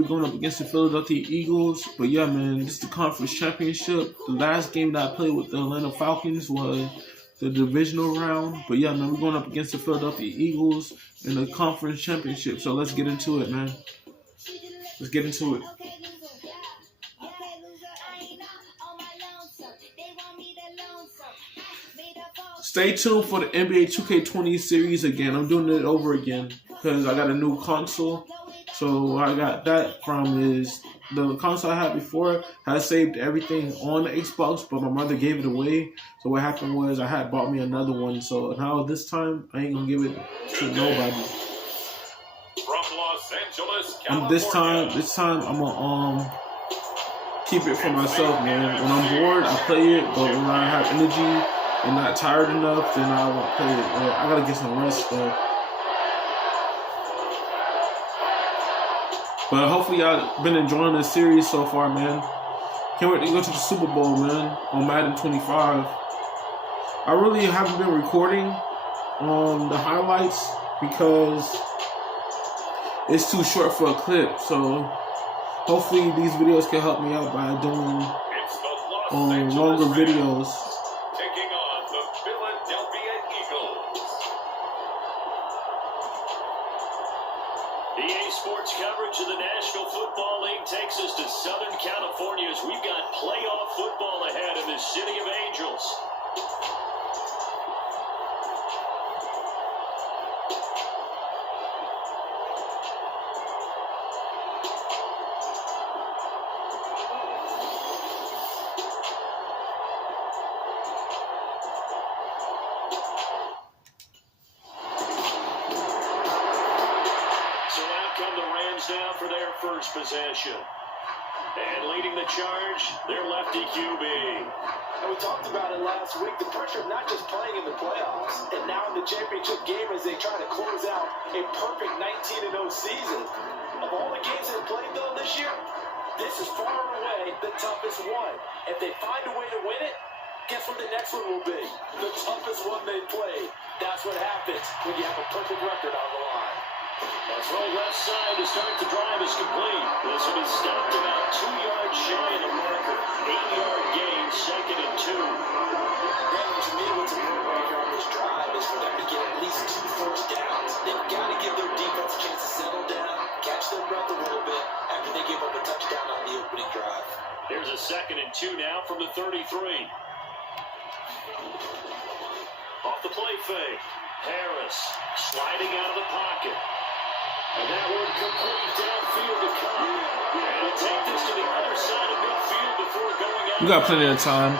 We're going up against the Philadelphia Eagles. But yeah, man, this is the conference championship. The last game that I played with the Atlanta Falcons was the divisional round. But yeah, man, we're going up against the Philadelphia Eagles in the conference championship. So let's get into it, man. Let's get into it. Stay tuned for the NBA 2K20 series again. I'm doing it over again because I got a new console. So I got that from the console I had before had saved everything on the Xbox, but my mother gave it away. So what happened was I had bought me another one. So now this time I ain't gonna give it to nobody. From Los Angeles, California. And this time I'm gonna keep it for myself, man. When I'm bored, I play it, but when I have energy and not tired enough, then I won't play it. I gotta get some rest though. But hopefully y'all been enjoying this series so far, man. Can't wait to go to the Super Bowl, man, on Madden 25. I really haven't been recording the highlights because it's too short for a clip. So hopefully these videos can help me out by doing longer videos. Taking on the Philadelphia Eagles. EA Sports coverage of the National Football League takes us to Southern California as we've got playoff football ahead in the City of Angels. Now for their first possession. And leading the charge, their lefty QB. And we talked about it last week, the pressure of not just playing in the playoffs, and now in the championship game as they try to close out a perfect 19-0 season. Of all the games they've played, though, this year, this is far and away the toughest one. If they find a way to win it, guess what the next one will be? The toughest one they played. That's what happens when you have a perfect record on the line. A throw left side to start the drive is complete. This one is stopped about 2 yards shy of the marker. 8-yard gain, 2nd and 2. Brandon, to me, what's important right here on this drive is for them to get at least 2 first downs. They've got to give their defense a chance to settle down, catch their breath a little bit after they give up a touchdown on the opening drive. There's a 2nd and 2 now from the 33. Off the play fake. Harris sliding out of the pocket. And that one complete downfield to come. And he'll take this to the other side of midfield before going out. We got plenty of time.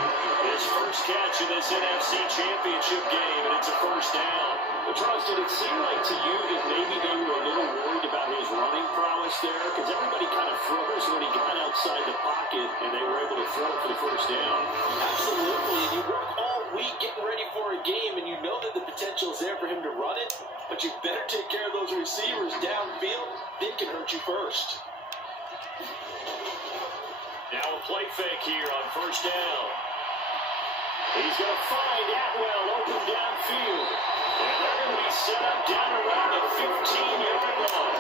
His first catch in this NFC Championship game, and it's a first down. But Charles, did it seem like to you that maybe they were a little worried about his running prowess there? Because everybody kind of froze when he got outside the pocket, and they were able to throw it for the first down. Absolutely, and you work all week getting ready for a game, and you know that the potential is there for him to run it, but you better take care of those receivers downfield. They can hurt you first. Now a play fake here on first down. He's going to find Atwell open downfield. And they're going to be set up down around the 15-yard line.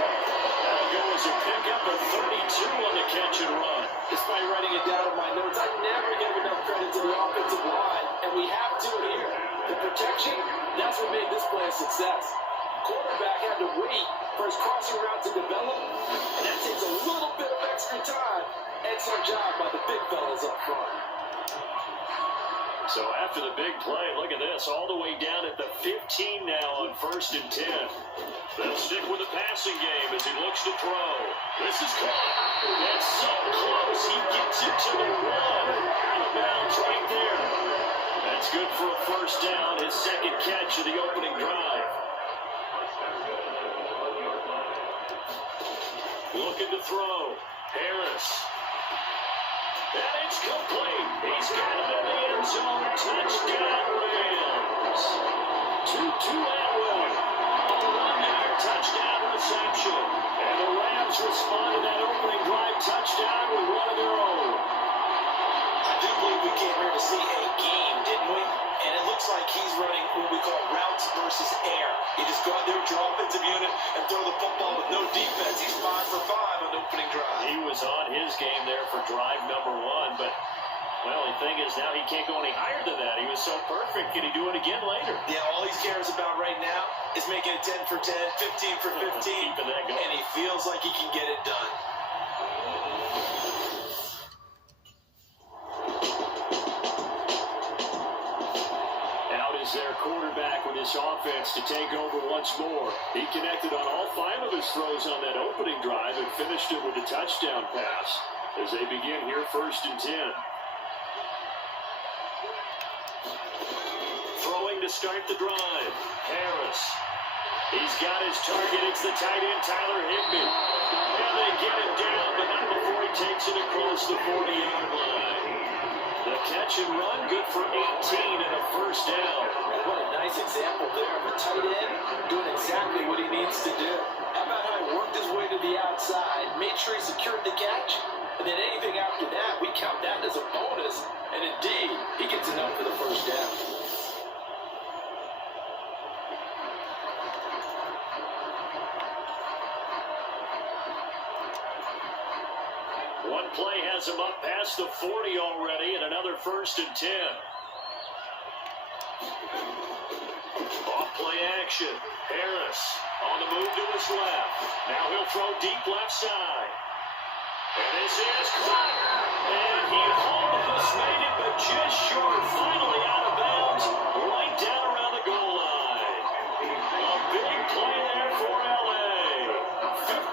That'll go as a pickup of 32 on the catch and run. Despite writing it down in my notes, I never give enough credit to the offensive line, and we have to here. The protection, that's what made this play a success. Quarterback had to wait for his crossing route to develop, and that takes a little bit of extra time. Excellent job by the big fellas up front. So after the big play, look at this, all the way down at the 15 now on 1st and 10. They'll stick with the passing game as he looks to throw. This is caught. That's so close. He gets it to the 1. Out of bounds right there. That's good for a first down, his 2nd catch of the opening drive. Looking to throw. Harris. And it's complete. He's got it in the end zone. Touchdown, Rams. 2-2 Atwell. A 1-yard touchdown reception. And the Rams respond to that opening drive touchdown with one of their own. I do believe we came here to see a game, didn't we? And it looks like he's running what we call routes versus air. You just go out there with your offensive unit and throw the football with no defense. He's 5 for 5 on the opening drive. He was on his game there for drive number 1, but, well, the thing is now he can't go any higher than that. He was so perfect. Can he do it again later? Yeah, all he cares about right now is making it 10 for 10, 15 for 15, Keeping that going. and he feels like he can get it done. Their quarterback with his offense to take over once more. He connected on all 5 of his throws on that opening drive and finished it with a touchdown pass as they begin here 1st and 10. Throwing to start the drive. Harris. He's got his target. It's the tight end, Tyler Higbee. And they get him down, but not before he takes it across the 40-yard line. The catch and run, good for 18 and a first down. And what a nice example there of a tight end doing exactly what he needs to do. How about how he worked his way to the outside, made sure he secured the catch, and then anything after that, we count that as a bonus. And indeed, he gets enough for the first down. One play has him up past the 40 already, and another 1st and 10. Off-play action. Harris on the move to his left. Now he'll throw deep left side. And this is caught. And he almost made it, but just short. Finally out of bounds, right down around the goal line. A big play there for L.A.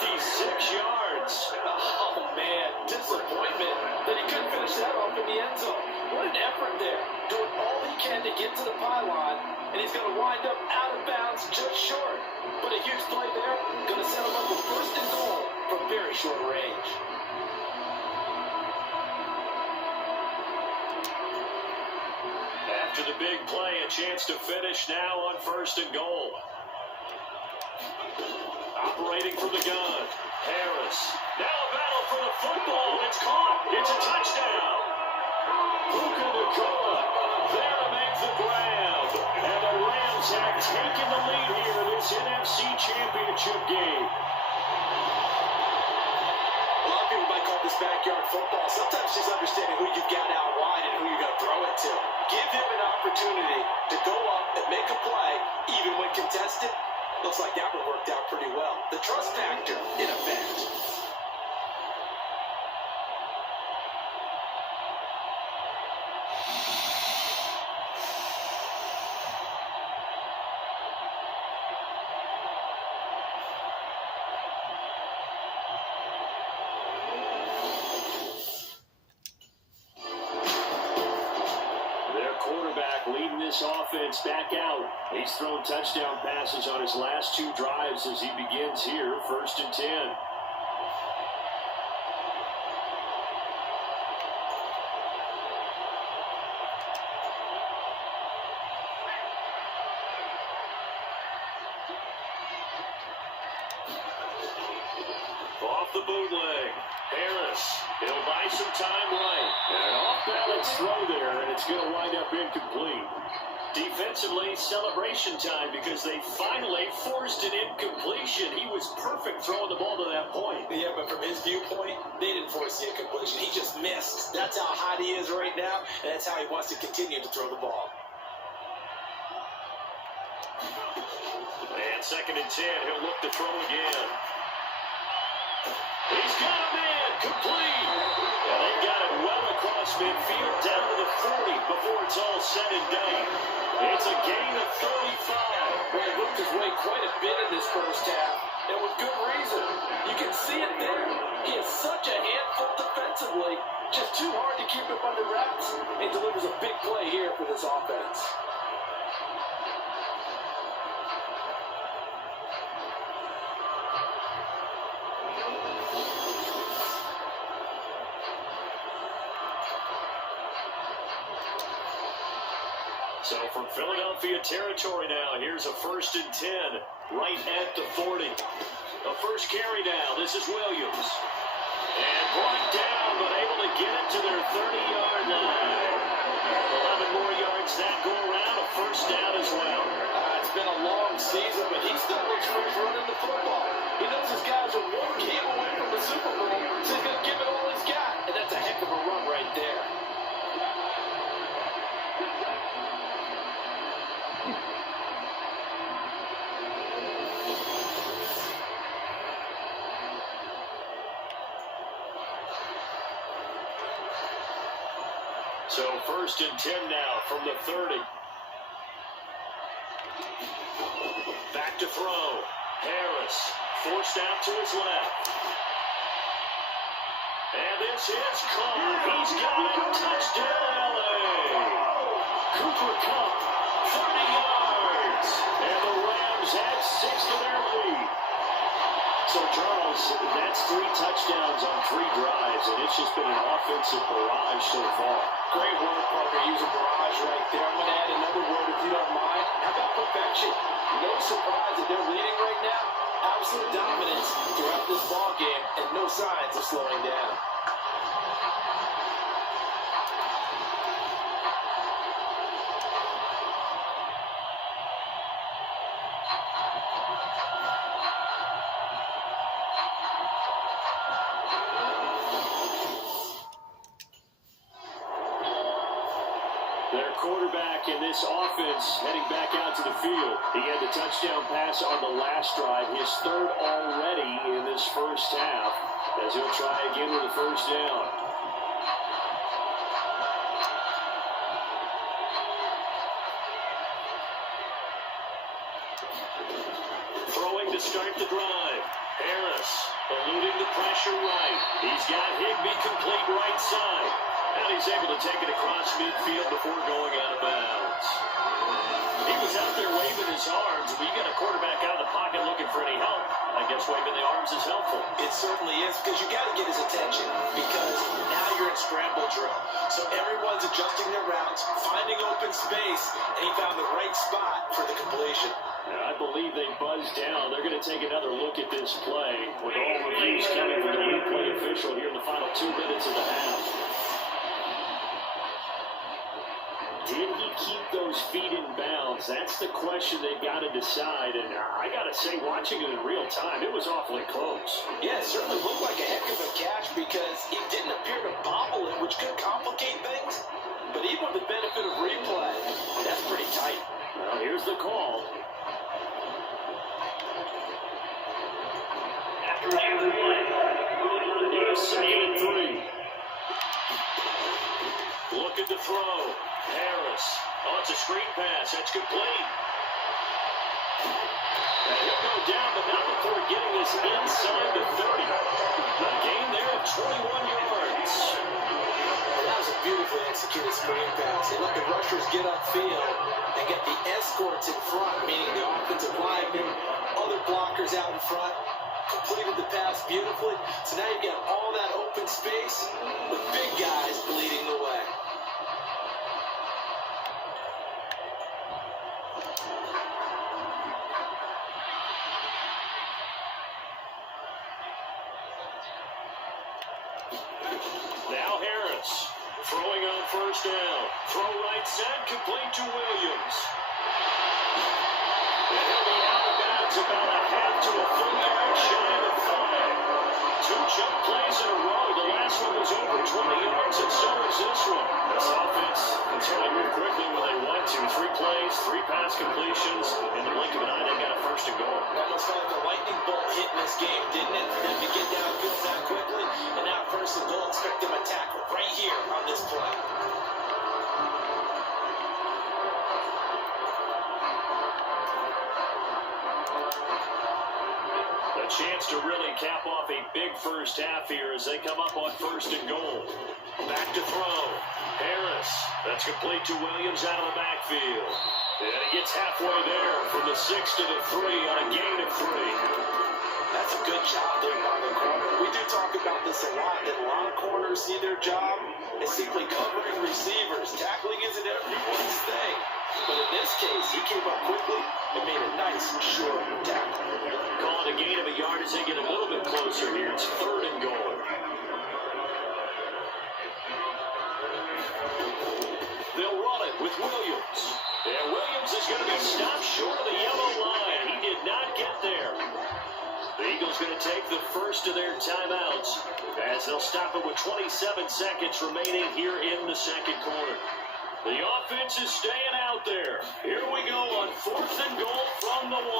56 yards. Oh, man, disappointment that he couldn't finish that off in the end zone. What an effort there, doing all he can to get to the pylon, and he's going to wind up out of bounds just short. But a huge play there, going to set him up with 1st and goal from very short range. After the big play, a chance to finish now on 1st and goal. Operating from the gun, Harris. Now a battle for the football. It's caught. It's a touchdown. Puka Nacua there to make the grab. And the Rams have taken the lead here in this NFC Championship game. A lot of people might call this backyard football. Sometimes just understanding who you got out wide and who you're going to throw it to. Give him an opportunity to go up and make a play, even when contested. Looks like that one worked out pretty well. The trust factor in effect. Leading this offense back out. He's thrown touchdown passes on his last 2 drives as he begins here, 1st and 10. Off the bootleg. Harris. He'll buy some time right. And an off-balance throw there, and it's going to wind up incomplete. Defensively, celebration time because they finally forced an incompletion. He was perfect throwing the ball to that point. Yeah, but from his viewpoint, they didn't force the incompletion. He just missed. That's how hot he is right now, and that's how he wants to continue to throw the ball. And 2nd and 10, he'll look to throw again. He's got a man, complete. And they got it well across midfield, down to the 40 before it's all said and done. It's a gain of 35. Well, he moved his way quite a bit in this first half, and with good reason. You can see it there. He is such a handful defensively, just too hard to keep him under wraps. He delivers a big play here for this offense. So from Philadelphia territory now, here's a 1st and 10 right at the 40. A first carry now. This is Williams. And brought down, but able to get it to their 30-yard line. 11 more yards that go around, a first down as well. It's been a long season, but he still looks fresh running the football. He knows his guys are one game away from the Super Bowl, so he's going to give it all he's got. And that's a heck of a run right there. So 1st and 10 now from the 30. Back to throw. Harris forced out to his left. And this is caught. He's got it. Touchdown, LA. Cooper Kupp, 30 yards. And the Rams add 6 to their lead. So, Charles, that's 3 touchdowns on 3 drives, and it's just been an offensive barrage so far. Great work, Parker. Use a barrage right there. I'm going to add another word if you don't mind. How about perfection? No surprise that they're leading right now. Absolute dominance throughout this ball game, and no signs of slowing down. Their quarterback in this offense heading back out to the field. He had the touchdown pass on the last drive, his 3rd already in this first half, as he'll try again with a first down. Throwing to start the drive. Harris eluding the pressure right. He's got Higbee complete right side. And he's able to take it across midfield before going out of bounds. He was out there waving his arms. When you got a quarterback out of the pocket looking for any help, I guess waving the arms is helpful. It certainly is, because you got to get his attention, because now you're in scramble drill. So everyone's adjusting their routes, finding open space, and he found the right spot for the completion. I believe they buzzed down. They're going to take another look at this play with all reviews coming from the replay official here in the final 2 minutes of the half. Did he keep those feet in bounds? That's the question they've got to decide. And I got to say, watching it in real time, it was awfully close. Yeah, it certainly looked like a heck of a catch because it didn't appear to bobble it, which could complicate things. But even with the benefit of replay, that's pretty tight. Well, here's the call. After the play, second and 3. Looking to throw. Harris. Oh, it's a screen pass. That's complete. And he'll go down, but not before getting this inside the 30. A gain there of 21 yards. That was a beautifully executed screen pass. They let the rushers get upfield and get the escorts in front, meaning the offensive linemen, other blockers out in front. Completed the pass beautifully. So now you've got all that open space with big guys bleeding the way. Now Harris throwing on first down. Throw right side, complete to Williams. And he'll be out of bounds about a half to a full yard shy of the 5. 2 jump plays in a row. The last one was over 20 yards, and so is this one. This offense can certainly move quickly when they want to. 3 plays, 3 pass completions. In the blink of an eye, they got a first and goal. Almost felt like a lightning bolt hit in this game, didn't it? For them to get downfield that quickly. And now first and goal, expect them to tackle right here on this play. A chance to really cap off a big first half here as they come up on first and goal. Back to throw. Harris. That's complete to Williams out of the backfield. And he gets halfway there from the 6 to the 3 on a gain of 3. That's a good job there by the corner. We do talk about this a lot, that a lot of corners see their job as simply covering receivers. Tackling isn't everyone's thing. But in this case, he came up quickly and made a nice, short tackle. Call it a gain of a yard as they get a little bit closer here. It's 3rd and goal. They'll with Williams. And Williams is going to be stopped short of the yellow line. He did not get there. The Eagles going to take the first of their timeouts as they'll stop it with 27 seconds remaining here in the second quarter. The offense is staying out there. Here we go on 4th and goal from the 1.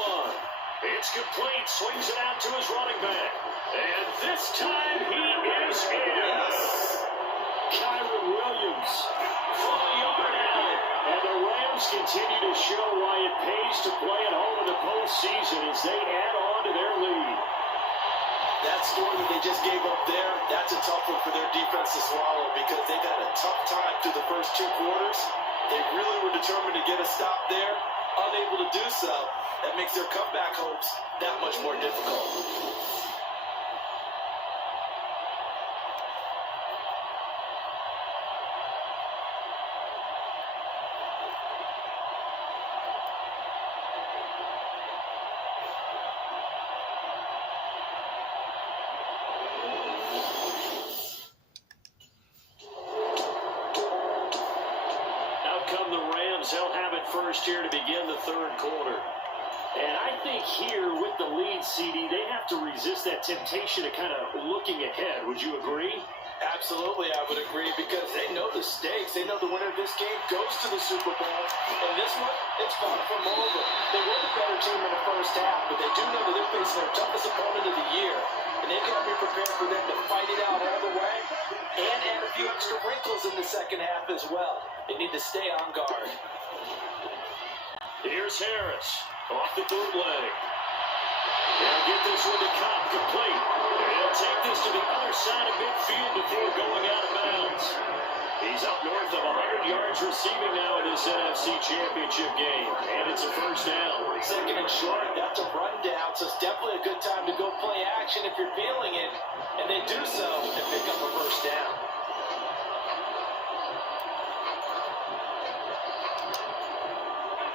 It's complete. Swings it out to his running back. And this time he is in. Kyron Williams from a yard out. And the Rams continue to show why it pays to play at home in the postseason as they add on to their lead. That score that they just gave up there, that's a tough one for their defense to swallow because they've had a tough time through the first 2 quarters. They really were determined to get a stop there, unable to do so. That makes their comeback hopes that much more difficult. They'll have it first here to begin the 3rd quarter. And I think here with the lead, CD, they have to resist that temptation of kind of looking ahead. Would you agree? Absolutely, I would agree because they know the stakes. They know the winner of this game goes to the Super Bowl. And this one, it's far from over. They were the better team in the first half, but they do know that they're facing their toughest opponent of the year. And they've got to be prepared for them to fight it out all the way and add a few extra wrinkles in the second half as well. They need to stay on guard. Here's Harris off the bootleg. They'll get this one to Cobb complete. They'll take this to the other side of midfield before going out of bounds. He's up north of 100 yards receiving now in this NFC Championship game. And it's a first down. 2nd and short, that's a rundown, so it's definitely a good time to go play action if you're feeling it. And they do so and pick up a first down.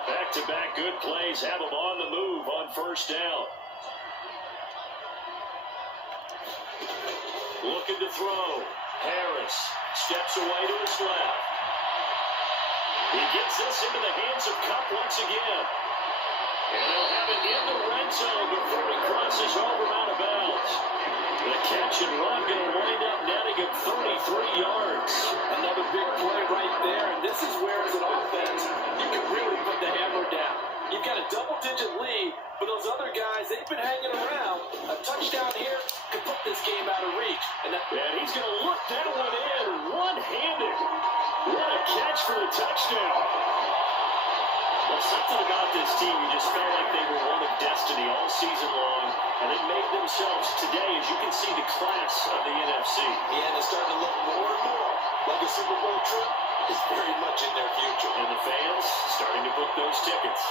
Back-to-back good plays have them on the move on first down. Looking to throw. Harris steps away to his left. He gets this into the hands of Kupp once again. And they'll have it in the red zone before he crosses over out of bounds. The catch and run going to wind up netting him 33 yards. Another big play right there, and this is where, as an offense, you can really put the hammer down. You've got a double-digit lead, but those other guys, they've been hanging around. A touchdown here could put this game out of reach. And he's going to look that one in one-handed. What a catch for the touchdown. Well, something about this team, you just felt like they were one of destiny all season long, and they made themselves today, as you can see, the class of the NFC. Yeah, and it's starting to look more and more like a Super Bowl trip is very much in their future. And the fans starting to book those tickets.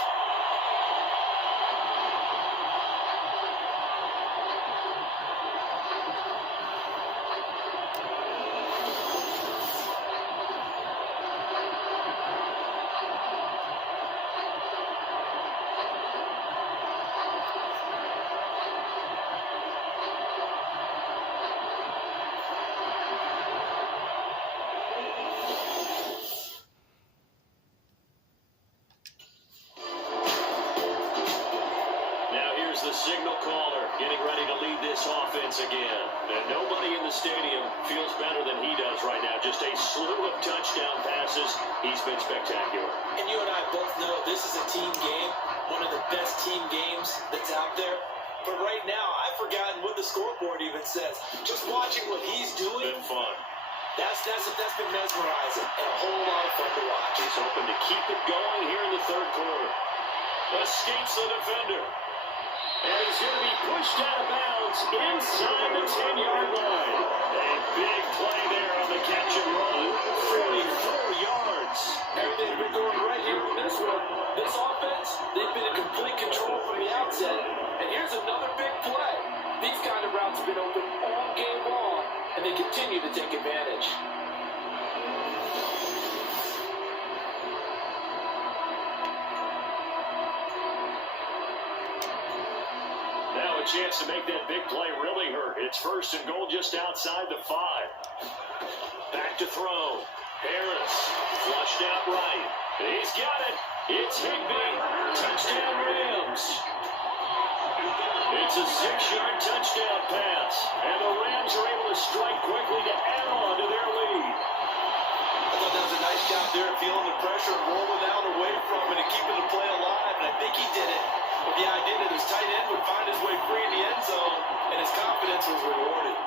The signal caller getting ready to lead this offense again. And nobody in the stadium feels better than he does right now. Just a slew of touchdown passes. He's been spectacular. And you and I both know this is a team game, one of the best team games that's out there. But right now, I've forgotten what the scoreboard even says. Just watching what he's doing. Been fun. That's been mesmerizing and a whole lot of fun to watch. He's hoping to keep it going here in the 3rd quarter. Escapes the defender. And he's going to be pushed out of bounds inside the 10-yard line. A big play there on the catch and run. 44 yards. Everything's been going right here with this one. This offense, they've been in complete control from the outset. And here's another big play. These kind of routes have been open all game long, and they continue to take advantage. A chance to make that big play really hurt. It's 1st and goal just outside the 5. Back to throw. Harris, flushed out right. He's got it. It's Higbee. Touchdown Rams. It's a 6-yard touchdown pass. And the Rams are able to strike quickly to add on to their lead. I thought that was a nice job there, feeling the pressure and rolling out away from it and keeping the play alive. And I think he did it with the idea that his tight end would find his way free in the end zone, and his confidence was rewarded.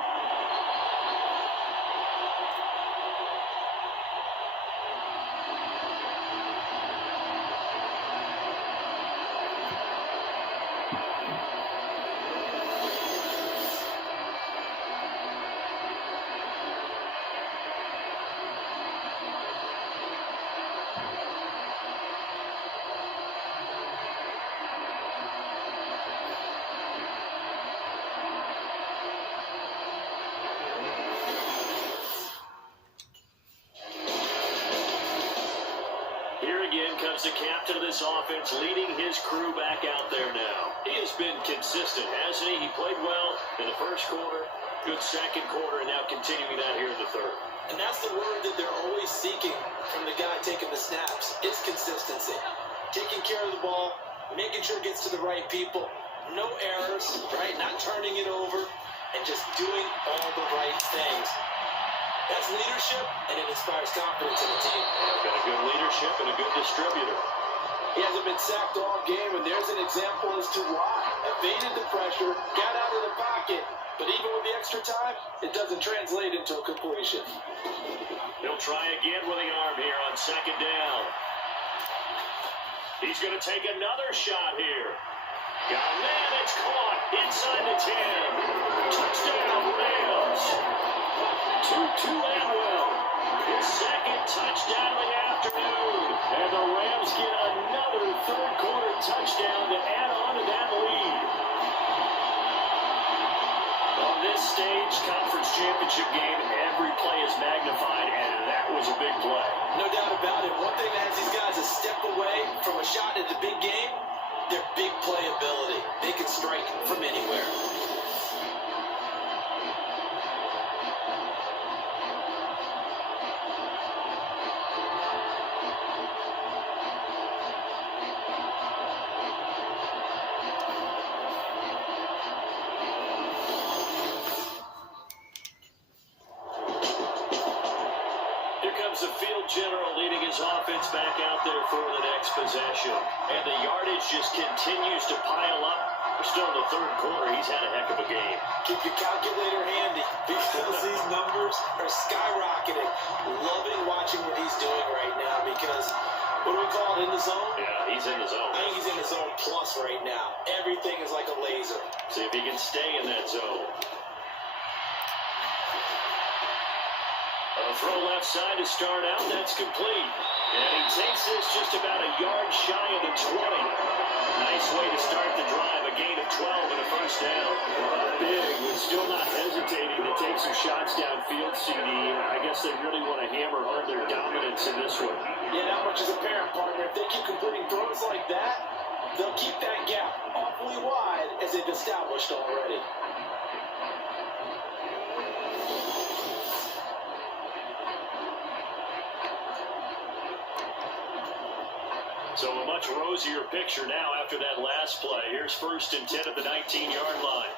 The captain of this offense leading his crew back out there now. He has been consistent, hasn't he? He played well in the first quarter, good second quarter, and now continuing that here in the third. And that's the word that they're always seeking from the guy taking the snaps. It's consistency. Taking care of the ball, making sure it gets to the right people, no errors, right? Not turning it over, and just doing all the right things. That's leadership, and it inspires confidence in the team. Got a good leadership and a good distributor. He hasn't been sacked all game, and there's an example as to why. Evaded the pressure, got out of the pocket, but even with the extra time, it doesn't translate into a completion. He'll try again with the arm here on second down. He's going to take another shot here. Got a man that's caught inside the 10. Touchdown, Rams. 2-2 Atwell. His second touchdown of the afternoon. And the Rams get another third quarter touchdown to add on to that lead. On this stage, conference championship game, every play is magnified, and that was a big play. No doubt about it. One thing that has these guys a step away from a shot at the big game, their big play ability. They can strike from anywhere. The field general leading his offense back out there for the next possession. And the yardage just continues to pile up. We're still in the third quarter. He's had a heck of a game. Keep your calculator handy because these numbers are skyrocketing. Loving watching what he's doing right now because, what do we call it, in the zone? Yeah, he's in the zone. I think he's in the zone plus right now. Everything is like a laser. See if he can stay in that zone. A throw left side to start out. That's complete. And he takes this just about a yard shy of the 20. Nice way to start the drive. A gain of 12 and a first down. Big, but still not hesitating to take some shots downfield, CD. I guess they really want to hammer home their dominance in this one. Yeah, not much is apparent, partner. If they keep completing throws like that, they'll keep that gap awfully wide as they've established already. So a much rosier picture now after that last play. Here's 1st and 10 at the 19-yard line.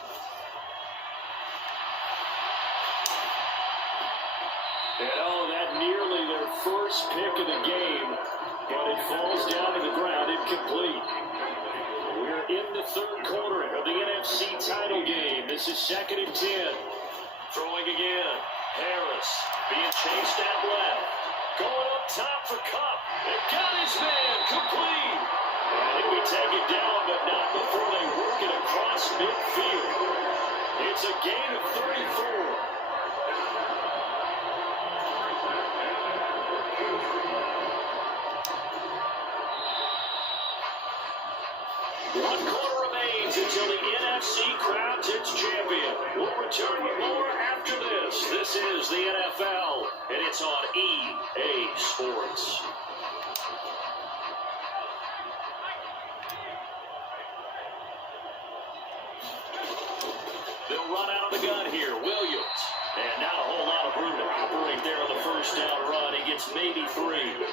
And that nearly their first pick of the game, but it falls down to the ground incomplete. We're in the third quarter of the NFC title game. This is 2nd and 10. Throwing again. Harris being chased out left. Going up top for Cup. They got his man complete. I think we take it down, but not before they work it across midfield. It's a gain of 34. One quarter remains until the NFC crowns its champion. We'll return with more after this. This is the NFL, and it's on EA Sports. They'll run out of the gun here. Williams And not a whole lot of room to operate there on the first down run. He gets maybe 3.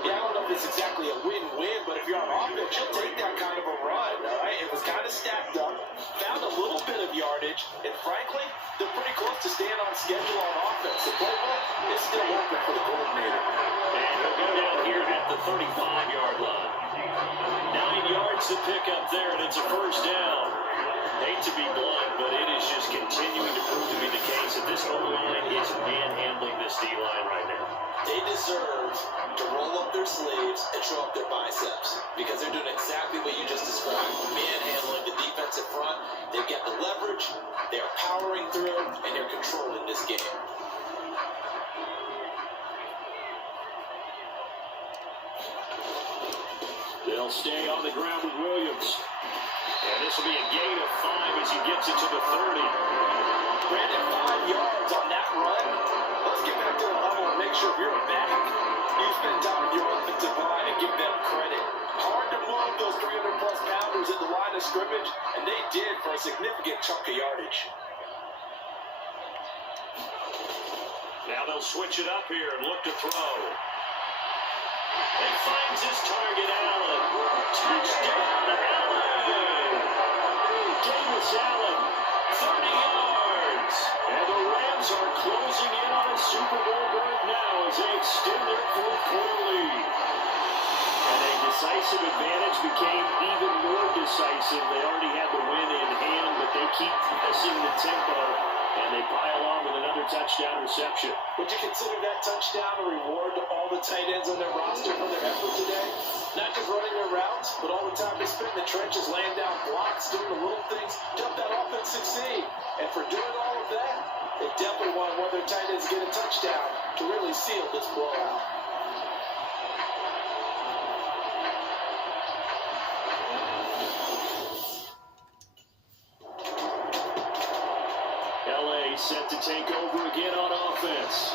Yeah, I don't know if it's exactly a win-win, but if you're on offense, you'll take that kind of a run, all right? It was kind of stacked up, found a little bit of yardage, and frankly, they're pretty close to staying on schedule on offense. The playbook is still open for the coordinator. And he'll go down here at the 35-yard line. 9 yards to pick up there, and it's a first down. Hate to be blunt, but it is just continuing to prove to be the case that this O-line is manhandling this D-line right now. They deserve to roll up their sleeves and show up their biceps because they're doing exactly what you just described. Manhandling the defensive front. They've got the leverage, they're powering through, and they're controlling this game. They'll stay on the ground with Williams. And this will be a gain of 5 as he gets it to the 30. Brandon, 5 yards on that run. Let's get back to the level and make sure you're back. You spend time with your offensive line and give them credit. Hard to move those 300-plus pounders at the line of scrimmage, and they did for a significant chunk of yardage. Now they'll switch it up here and look to throw. He finds his target, Allen. Touchdown, Allen! Davis Allen, 30 yards. And the Rams are closing in on a Super Bowl berth now as they extend their fourth-quarter lead. And a decisive advantage became even more decisive. They already had the win in hand, but they keep pressing the tempo, and they pile on with another touchdown reception. Would you consider that touchdown a reward to all the tight ends on their roster for their effort today? Not just running their routes, but all the time they spent in the trenches, laying down blocks, doing the little things to help that offense succeed. And for doing all of that, they definitely want one of their tight ends to get a touchdown to really seal this blowout. Set to take over again on offense.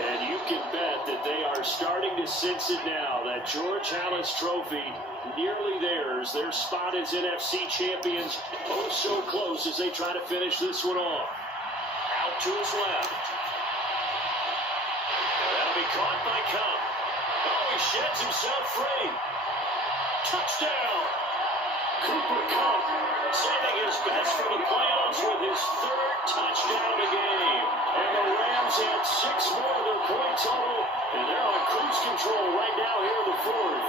And you can bet that they are starting to sense it now. That George Halas trophy, nearly theirs. Their spot as NFC champions, oh so close as they try to finish this one off. Out to his left. That'll be caught by Cup. Oh, he sheds himself free. Touchdown! Cooper Kupp saving his best for the playoffs with his 3rd touchdown a game. And the Rams had 6 more of their point total, and they're on cruise control right now here in the 4th.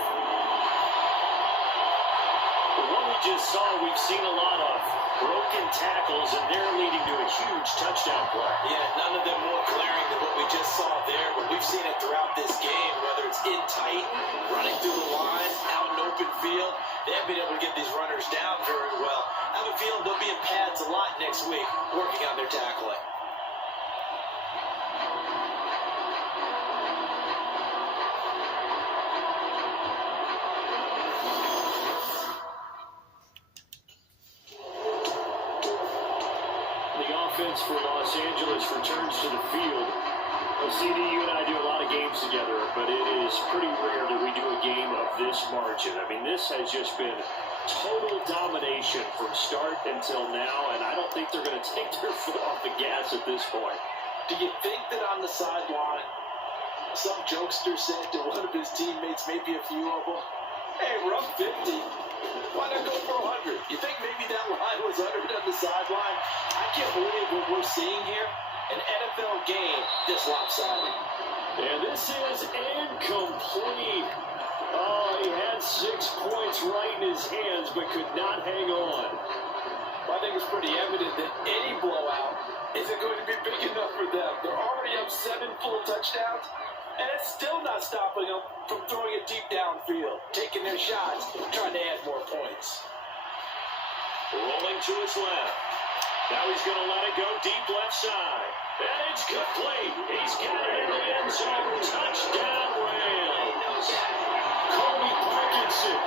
But what we just saw, we've seen a lot of broken tackles, and they're leading to a huge touchdown play. Yeah, none of them more glaring than what we just saw there, but we've seen it throughout this game, whether it's in tight, running through the line, out in open field. They haven't been able to get these runners down very well. I have a feeling they'll be in pads a lot next week, working on their tackling. The offense for Los Angeles returns to the field. Well, CD, you and I do a lot of games together, but it is pretty rare that we do a game of this margin. I mean, this has just been total domination from start until now, and I don't think they're going to take their foot off the gas at this point. Do you think that on the sideline, some jokester said to one of his teammates, maybe a few of them, hey, we're up 50. Why not go for 100? You think maybe that line was uttered on the sideline? I can't believe what we're seeing here. An NFL game this lopsided. And this is incomplete. Oh, he had 6 points right in his hands, but could not hang on. Well, I think it's pretty evident that any blowout isn't going to be big enough for them. They're already up 7 full touchdowns, and it's still not stopping them from throwing it deep downfield, taking their shots, trying to add more points. Rolling to his left. Now he's going to let it go deep left side. And it's complete. He's got it in the end zone. Touchdown Rams. Kobe Parkinson,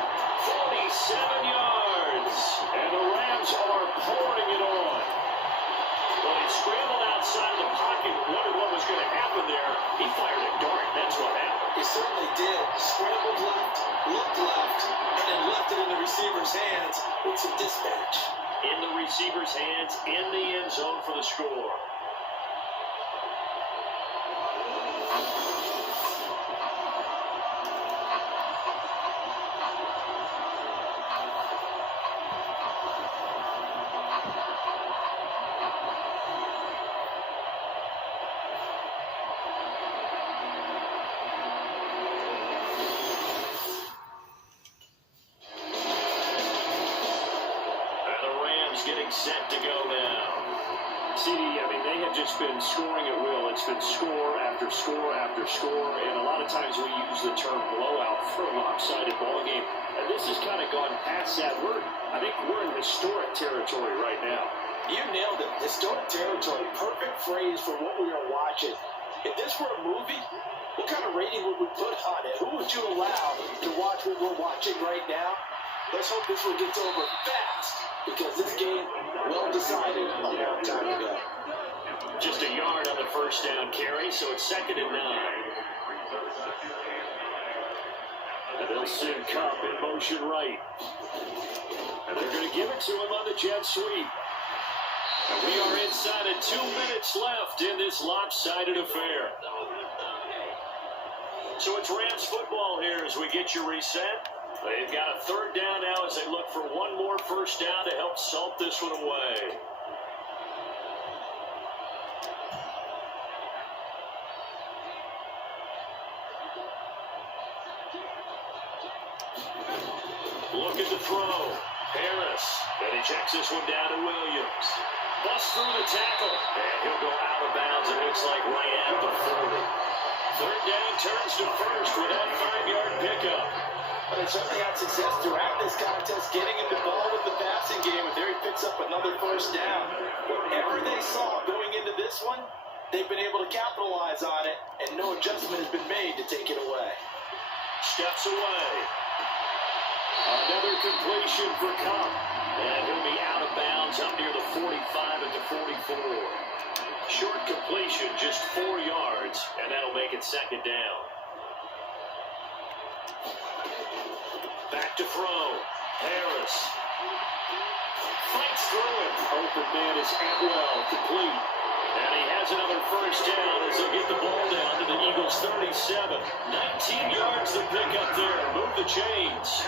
47 yards. And the Rams are pouring it on. Well, he scrambled outside of the pocket, wondered what was going to happen there. He fired a dart. That's what happened. He certainly did. Scrambled left, looked left, and then left it in the receiver's hands with some dispatch. In the receiver's hands, in the end zone for the score. getting set to go now. CD, I mean, they have just been scoring at will. It's been score after score after score, and a lot of times we use the term blowout for a lopsided ball game. And this has kind of gone past that. I think we're in historic territory right now. You nailed it. Historic territory. Perfect phrase for what we are watching. If this were a movie, what kind of rating would we put on it? Who would you allow to watch what we're watching right now? Let's hope this one gets over fast, because this game, well decided a long time ago. Just a yard on the first down carry, so it's 2nd and 9. And they'll send Cup in motion right. And they're going to give it to him on the jet sweep. And we are inside of 2 minutes left in this lopsided affair. So it's Rams football here as we get you reset. They've got a 3rd down now as they look for one more first down to help salt this one away. Looking to throw. Harris. And he checks this one down to Williams. Busts through the tackle. And he'll go out of bounds, it looks like right at the 40. 3rd down turns to first with that 5-yard pickup. But they certainly had success throughout this contest, getting him the ball with the passing game, and there he picks up another first down. Whatever they saw going into this one, they've been able to capitalize on it, and no adjustment has been made to take it away. Steps away. Another completion for Cup. And he'll be out of bounds up near the 45 at the 44. Short completion, just 4 yards, and that'll make it 2nd down. Back to throw. Harris. Fights through it. Open man is Atwell, complete. And he has another first down as they get the ball down to the Eagles' 37. 19 yards to pick up there. Move the chains.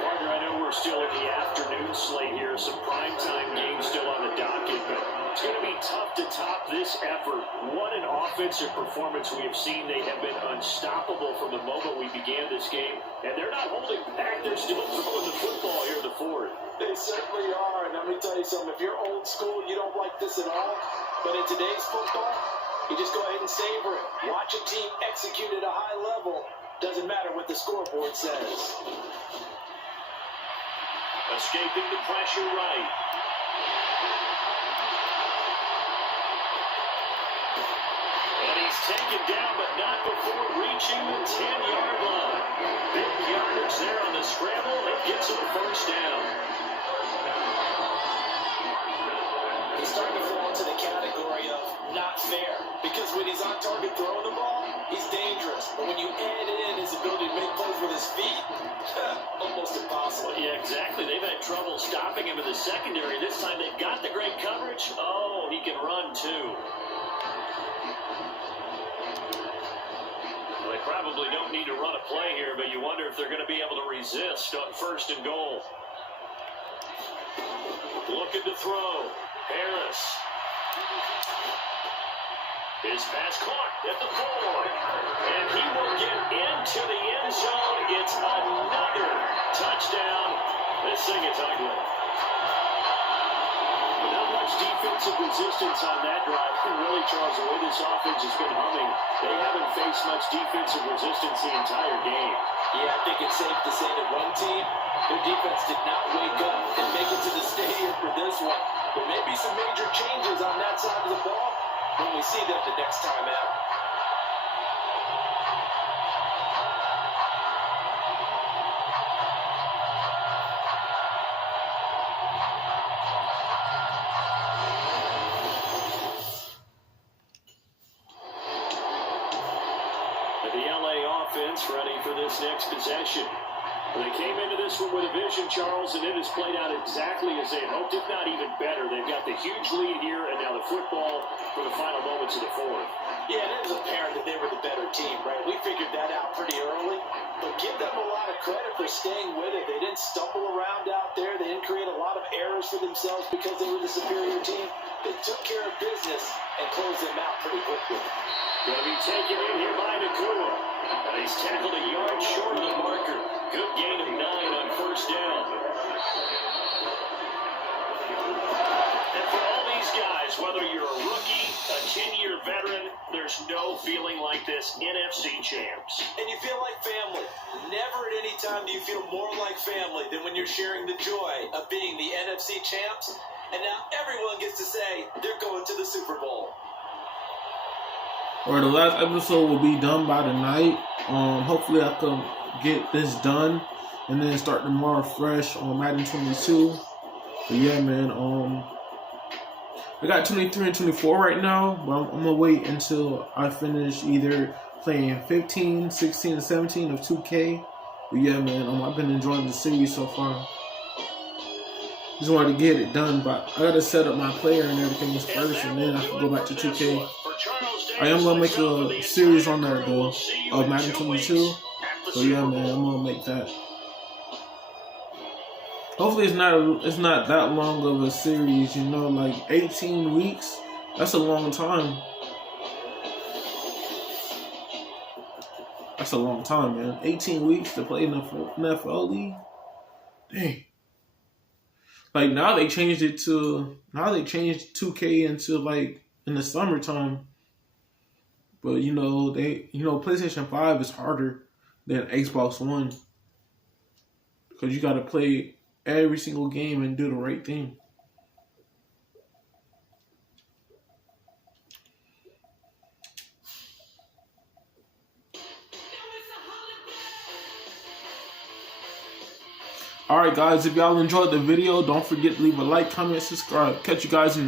Partner, I know we're still in the afternoon slate here. Some primetime games still on the docket, but it's going to be tough to top this effort. What an offensive performance we have seen. They have been unstoppable from the moment we began this game, and they're not holding back. They're still throwing the football here in the 4th. They certainly are, and let me tell you something. If you're old school, you don't like this at all, but in today's football, you just go ahead and savor it. Watch a team execute at a high level. Doesn't matter what the scoreboard says. Escaping the pressure right. And he's taken down, but not before reaching the 10-yard line. Big yardage there on the scramble. That gets him a first down. He's starting to fall into the category of not fair, because when he's on target throwing the ball, he's dangerous. But when you add in his ability to make plays with his feet, almost impossible. Well, yeah, exactly. They've had trouble stopping him in the secondary. This time they've got the great coverage. Oh, he can run too. Well, they probably don't need to run a play here, but you wonder if they're going to be able to resist on 1st and goal. Looking to throw. Harris. His pass caught at the 4. And he will get into the end zone. It's another touchdown. This thing is ugly. Not much defensive resistance on that drive. And really, Charles, the way this offense has been humming, they haven't faced much defensive resistance the entire game. Yeah, I think it's safe to say that one team, their defense did not wake up and make it to the stadium for this one. There may be some major changes on that side of the ball when we see them the next time out. The LA offense ready for this next possession. They came into this one with a vision, Charles, and it has played out exactly as they had hoped, if not even better. They've got the huge lead here, and now the football for the final moments of the 4th. Yeah, it was apparent that they were the better team, right? We figured that out pretty early, but give them a lot of credit for staying with it. They didn't stumble around out there. They didn't create a lot of errors for themselves because they were the superior team. They took care of business and closed them out pretty quickly. Going to be taken in here by Nakua. And he's tackled a yard short of the marker. Good gain of 9 on 1st down. And for all these guys, whether you're a rookie, a 10-year veteran, there's no feeling like this NFC champs. And you feel like family. Never at any time do you feel more like family than when you're sharing the joy of being the NFC champs. And now everyone gets to say they're going to the Super Bowl. Or the last episode will be done by the night. Hopefully I can get this done and then start tomorrow fresh on Madden 22. But yeah, man. I got 23 and 24 right now, but I'm gonna wait until I finish either playing 15, 16, and 17 of 2K. But yeah, man. I've been enjoying the series so far. Just wanted to get it done, but I gotta set up my player and everything first, and then I can go back to 2K. I am gonna make a series on there though of Madden 22. So yeah, man, I'm gonna make that. Hopefully it's not that long of a series, you know, like 18 weeks. That's a long time. That's a long time, man. 18 weeks to play in the NFL league. Dang. Like now they changed 2K into like in the summertime. But PlayStation 5 is harder than Xbox One. Because you gotta play every single game and do the right thing. Alright guys, if y'all enjoyed the video, don't forget to leave a like, comment, subscribe. Catch you guys in